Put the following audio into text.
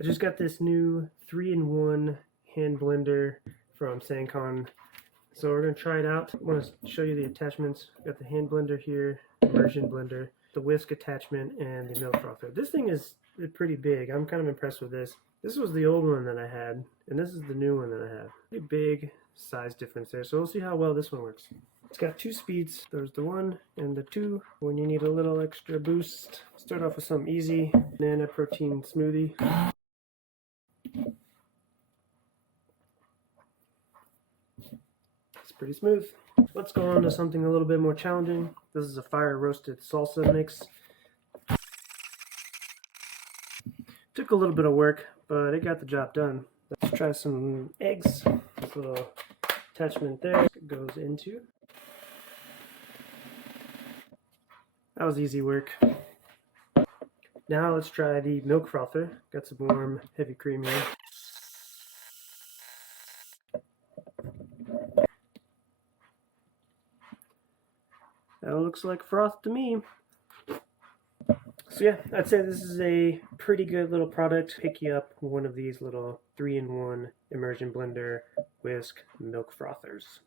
I just got this new 3-in-1 hand blender from Sangcon. So we're going to try it out. I want to show you the attachments. Got the hand blender here, Immersion blender, the Whisk attachment, and the milk frother. This thing is pretty big. I'm kind of impressed with this. This was the old one that I had, and this is the new one that I have. Pretty big size difference there. So we'll see how well this one works. It's got 2 speeds. There's the 1 and the 2. When you need a little extra boost, start off with something easy. Banana protein smoothie. It's pretty smooth. Let's go on to something a little bit more challenging. This is a fire roasted salsa mix. Took a little bit of work, but it got the job done. Let's try some eggs. This little attachment there goes into. That was easy work. Now let's try the milk frother. Got some warm, heavy cream here. That looks like froth to me. So yeah, I'd say this is a pretty good little product. Pick you up one of these little 3-in-1 immersion blender, whisk, milk frothers.